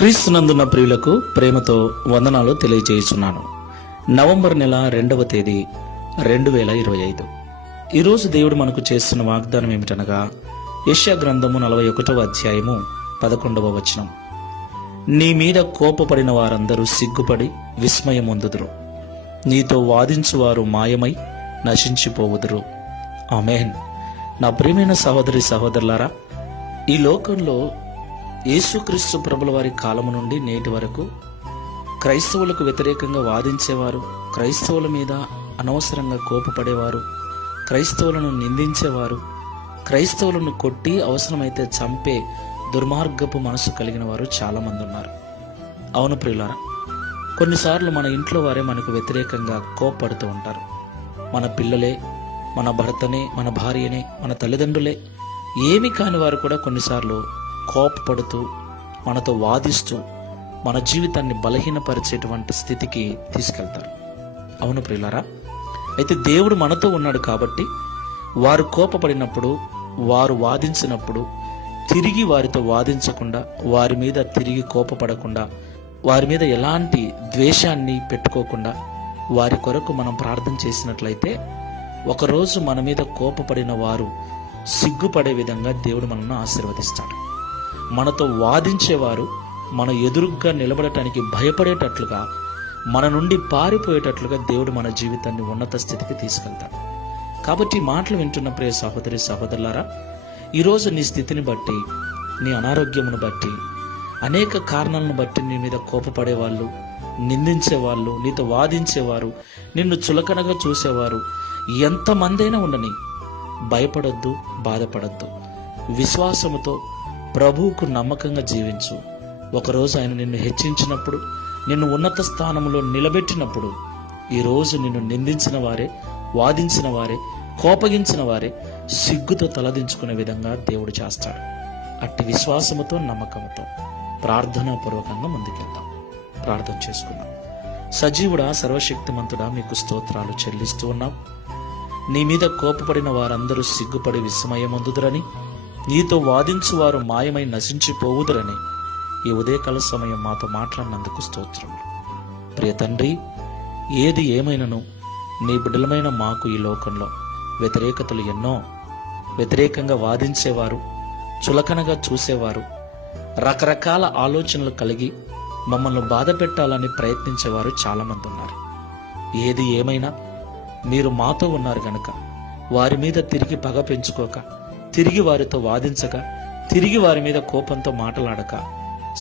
క్రీస్తునందున్న ప్రియులకు ప్రేమతో వందనాలు తెలియజేస్తున్నాను. నవంబర్ నెల 2వ తేదీ 2025. ఈరోజు దేవుడు మనకు చేస్తున్న వాగ్దానం ఏమిటనగా యెషయా గ్రంథము 41వ అధ్యాయము 11వ వచనం. నీ మీద కోపపడిన వారందరూ సిగ్గుపడి విస్మయమొందుదురు, నీతో వాదించువారు మాయమై నశించిపోవుదురు. ఆమేన్. నా ప్రియమైన సహోదరి సహోదరులారా, ఈ లోకంలో యేసుక్రీస్తు ప్రభుల వారి కాలము నుండి నేటి వరకు క్రైస్తవులకు వ్యతిరేకంగా వాదించేవారు, క్రైస్తవుల మీద అనవసరంగా కోపపడేవారు, క్రైస్తవులను నిందించేవారు, క్రైస్తవులను కొట్టి అవసరమైతే చంపే దుర్మార్గపు మనసు కలిగిన వారు చాలామంది ఉన్నారు. అవును ప్రియులారా, కొన్నిసార్లు మన ఇంట్లో వారే మనకు వ్యతిరేకంగా కోపపడుతూ ఉంటారు. మన పిల్లలే, మన భర్తనే, మన భార్యనే, మన తల్లిదండ్రులే, ఏమి కాని వారు కూడా కొన్నిసార్లు కోపపడుతూ మనతో వాదిస్తూ మన జీవితాన్ని బలహీనపరిచేటువంటి స్థితికి తీసుకెళ్తారు. అవును ప్రియులారా, అయితే దేవుడు మనతో ఉన్నాడు కాబట్టి వారు కోపపడినప్పుడు, వారు వాదించినప్పుడు తిరిగి వారితో వాదించకుండా, వారి మీద తిరిగి కోపపడకుండా, వారి మీద ఎలాంటి ద్వేషాన్ని పెట్టుకోకుండా వారి కొరకు మనం ప్రార్థన చేసినట్లయితే ఒకరోజు మన మీద కోపపడిన వారు సిగ్గుపడే విధంగా దేవుడు మనల్ని ఆశీర్వదిస్తాడు. మనతో వాదించేవారు మన ఎదురుగ్గా నిలబడటానికి భయపడేటట్లుగా, మన నుండి పారిపోయేటట్లుగా దేవుడు మన జీవితాన్ని ఉన్నత స్థితికి తీసుకెళ్తాడు. కాబట్టి మాటలు వింటున్న ప్రియ సహోదరి సహోదరులారా, ఈరోజు నీ స్థితిని బట్టి, నీ అనారోగ్యమును బట్టి, అనేక కారణాలను బట్టి నీ మీద కోపపడేవాళ్ళు, నిందించేవాళ్ళు, నీతో వాదించేవారు, నిన్ను చులకనగా చూసేవారు ఎంతమందైనా ఉండని, భయపడొద్దు, బాధపడొద్దు. విశ్వాసముతో ప్రభువుకు నమ్మకంగా జీవించు. ఒకరోజు ఆయన నిన్ను హెచ్చించినప్పుడు, నిన్ను ఉన్నత స్థానంలో నిలబెట్టినప్పుడు, ఈరోజు నిన్ను నిందించిన వారే, వాదించిన వారే, కోపగించిన వారే సిగ్గుతో తలదించుకునే విధంగా దేవుడు చేస్తాడు. అట్టి విశ్వాసముతో, నమ్మకంతో ప్రార్థనాపూర్వకంగా ముందుకెళ్తాం. ప్రార్థన చేసుకుందాం. సజీవుడా, సర్వశక్తిమంతుడా, మీకు స్తోత్రాలు చెల్లిస్తూ ఉన్నాం. నీ మీద కోపపడిన వారందరూ సిగ్గుపడి విస్మయమొందుదురని, నీతో వాదించువారు మాయమై నశించిపోవుదురని ఈ ఉదయకాల సమయం మాతో మాట్లాడినందుకు స్తోత్రములు. ప్రియ తండ్రి, ఏది ఏమైనను నీ బిడ్డలమైన మాకు ఈ లోకంలో వ్యతిరేకతలు ఎన్నో, వ్యతిరేకంగా వాదించేవారు, చులకనగా చూసేవారు, రకరకాల ఆలోచనలు కలిగి మమ్మల్ని బాధ పెట్టాలని ప్రయత్నించేవారు చాలామంది ఉన్నారు. ఏది ఏమైనా మీరు మాతో ఉన్నారు గనక వారి మీద తిరిగి పగ పెంచుకోక, తిరిగి వారితో వాదించక, తిరిగి వారి మీద కోపంతో మాట్లాడక